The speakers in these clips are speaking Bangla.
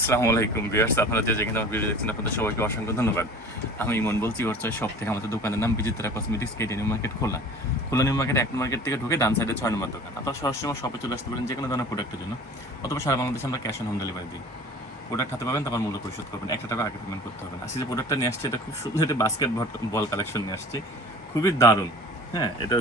আসসালামু আলাইকুম ভিউয়ার্স, আপনারা যে যেখানে আমার ভিডিও দেখছেন, আপনাদের সবাইকে অসংখ্য ধন্যবাদ। আমি ইমন বলছি, ওর চয় সব থেকে আমাদের দোকানের নাম বিচিত্রা কসমেটিক্স কেটে নিউ মার্কেট খোলা খোলা নিউ মার্কেট এক মার্কেট থেকে ঢুকে ডান সাইডে ছয় নম্বর দোকান। আপনারা সরাসরি আমার শপে চলে আসতে পারেন যে কোনো ধরনের প্রোডাক্টের জন্য। অথবা সারা বাংলাদেশে আমরা ক্যাশ অন হোম ডেলিভারি দিই। প্রোডাক্ট হাতে পাবেন, তারপর মূল্য পরিশোধ করবেন। একটা টাকা আগে পেমেন্ট করতে হবে আসলে যে প্রোডাক্টটা নিয়ে আসছে, এটা খুব সুন্দর একটা বাস্কেট বল কালেকশন নিয়ে আসছে। খুবই দারুণ। হ্যাঁ এটা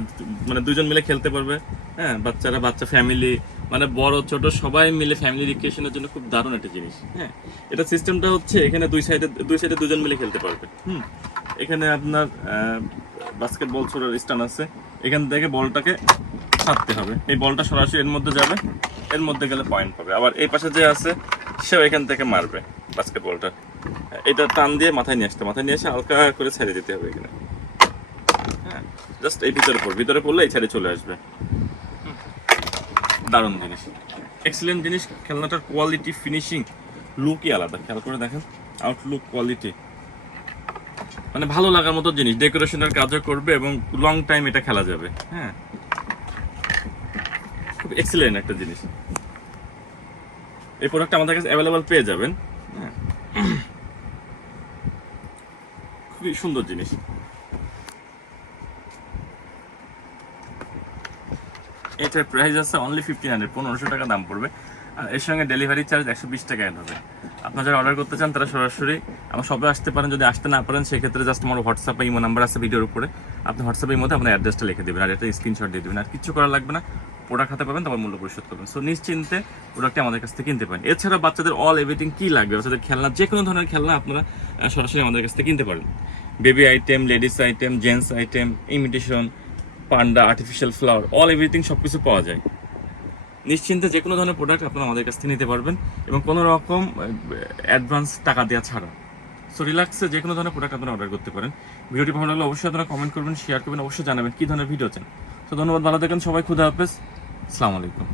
মানে দুজন মিলে খেলতে পারবে। হ্যাঁ বাচ্চারা, বাচ্চা ফ্যামিলি মানে বড়, ছোট, সবাই মিলে ফ্যামিলি রিক্রিয়েশনের জন্য খুব দারুণ একটা জিনিস। হ্যাঁ এটা সিস্টেমটা হচ্ছে এখানে দুই সাইডে দুই সাইডে দুজন মিলে খেলতে পারবে। হুম, এখানে আপনার বাস্কেট বল ছোড়ার স্টান আছে। এখান থেকে বলটাকে ছাড়তে হবে। এই বলটা সরাসরি এর মধ্যে যাবে, এর মধ্যে গেলে পয়েন্ট পাবে। আবার এই পাশে যে আছে, সেও এখান থেকে মারবে বাস্কেটবলটা এটা টান দিয়ে মাথায় নিয়ে আসতে মাথায় নিয়ে এসে হালকা করে ছেড়ে দিতে হবে এখানে। জাস্ট এই ভিতরে পড়, ভিতরে পড়লে এই সাইডে চলে আসবে। দারুণ জিনিস। এক্সিলেন্ট জিনিস, খেলনাটার কোয়ালিটি ফিনিশিং লুকই আলাদা। খেয়াল করে দেখেন আউটলুক কোয়ালিটি মানে ভালো লাগার মতো জিনিস। ডেকোরেশনের কাজও করবে এবং লং টাইম এটা খেলা যাবে। হ্যাঁ। খুব এক্সিলেন্ট একটা জিনিস। এই প্রোডাক্ট আমাদের কাছে অ্যাভেলেবল পেয়ে যাবেন। হ্যাঁ। খুবই সুন্দর জিনিস। এটার প্রাইস আছে অনলি ফিফটিন হান্ড্রেড পনেরোশো টাকা দাম পড়বে। আর এর সঙ্গে ডেলিভারি চার্জ একশো বিশ টাকা অ্যাড হবে। আপনারা যারা অর্ডার করতে চান, তারা সরাসরি আমার সবে আসতে পারেন। যদি আসতে না পারেন, সেক্ষেত্রে জাস্ট আমার হোয়াটসঅ্যাপে ইমো নাম্বার আছে ভিডিওর উপরে। আপনি হোয়াটসঅ্যাপের মধ্যে আপনার অ্যাড্রেসটা লিখে দেবেন আর একটা স্ক্রিনশট দিয়ে দেবেন। আর কিছু করা লাগবে না প্রোডাক্ট হাতে পাবেন, তারপর মূল্য পরিশোধ করবেন। সো নিশ্চিন্তে প্রোডাক্টটি আমাদের কাছ থেকে কিনতে পারেন। এছাড়া বাচ্চাদের অল এভরিথিং কি লাগবে? বাচ্চাদের খেলনা, যে কোনো ধরনের খেলনা আপনারা সরাসরি আমাদের কাছ থেকে কিনতে পারেন। Baby item ladies item gents item imitation panda artificial flower all everything সব কিছু পাওয়া যায়। নিশ্চিন্তে যে কোনো ধরনের প্রোডাক্ট আপনারা আমাদের কাছ থেকে নিতে পারবেন এবং কোনো রকম অ্যাডভান্স টাকা দেওয়া ছাড়া। সো রিল্যাক্সে যে কোনো ধরনের প্রোডাক্ট আপনারা অর্ডার করতে পারেন। ভিডিওটি ভালো লাগলে অবশ্যই আপনারা কমেন্ট করবেন শেয়ার করবেন, অবশ্যই জানাবেন কী ধরনের ভিডিও চান। তো ধন্যবাদ, ভালো থাকেন সবাই খুদা হাফেজ। আসসালামু আলাইকুম।